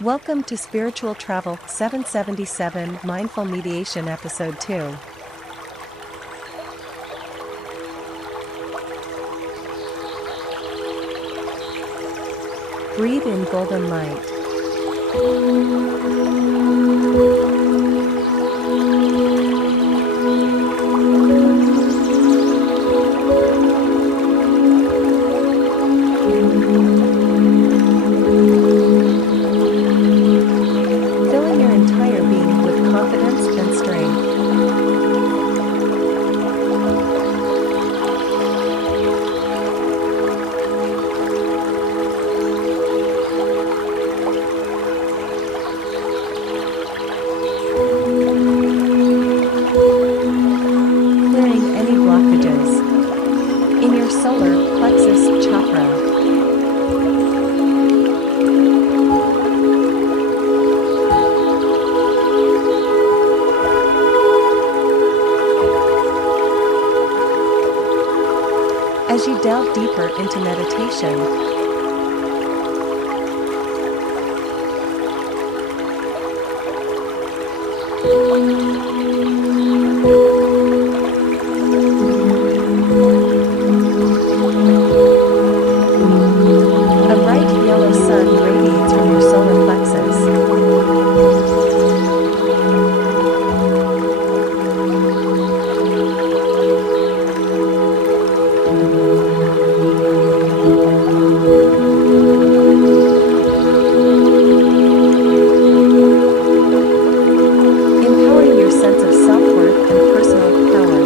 Welcome to Spiritual Travel 777 Mindful Mediation Episode 2. Breathe in golden light. Filling your entire being with confidence and strength. Clearing any blockages in your solar plexus chakra. As you delve deeper into meditation, a bright yellow sun radiates from your solar plexus. Empowering your sense of self-worth and personal power.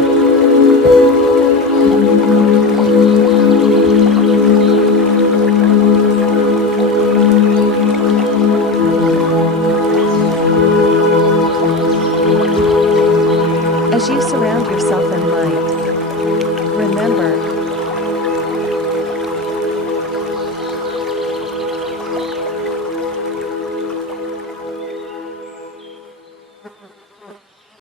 As you surround yourself in light, remember